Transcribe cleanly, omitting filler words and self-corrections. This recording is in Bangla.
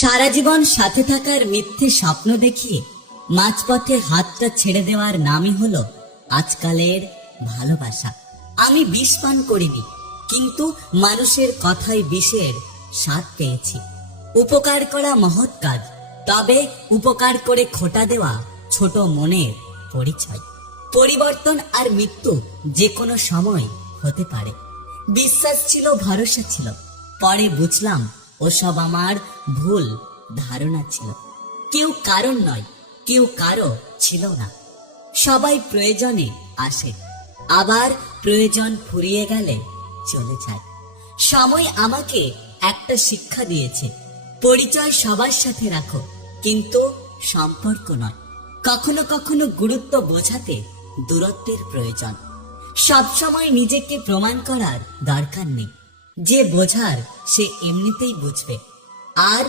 সারা জীবন সাথে থাকার মিথ্যে স্বপ্ন দেখিয়ে মাঝপথে হাতটা ছেড়ে দেওয়ার নামই হলো আজকালের ভালোবাসা। আমি বিষ পান করিনি, কিন্তু মানুষের কথায় বিষের স্বাদ পেয়েছি। উপকার করা মহৎ কাজ, তবে উপকার করে খোঁটা দেওয়া ছোট মনের পরিচয়। পরিবর্তন আর মৃত্যু যে কোনো সময় হতে পারে। বিশ্বাস ছিল, ভরসা ছিল, পরে বুঝলাম ওসব আমার ভুল ধারণা ছিল। কেউ কারণ নয়, কেউ কারো ছিল না। সবাই প্রয়োজনে আসে, আবার প্রয়োজন ফুরিয়ে গেলে চলে যায়। সময় আমাকে একটা শিক্ষা দিয়েছে, পরিচয় সবার সাথে রাখো, কিন্তু সম্পর্ক নয়। কখনো কখনো গুরুত্ব বোঝাতে দূরত্বের প্রয়োজন। সবসময় নিজেকে প্রমাণ করার দরকার নেই। যে বোঝার সে এমনিতেই বুঝবে। আর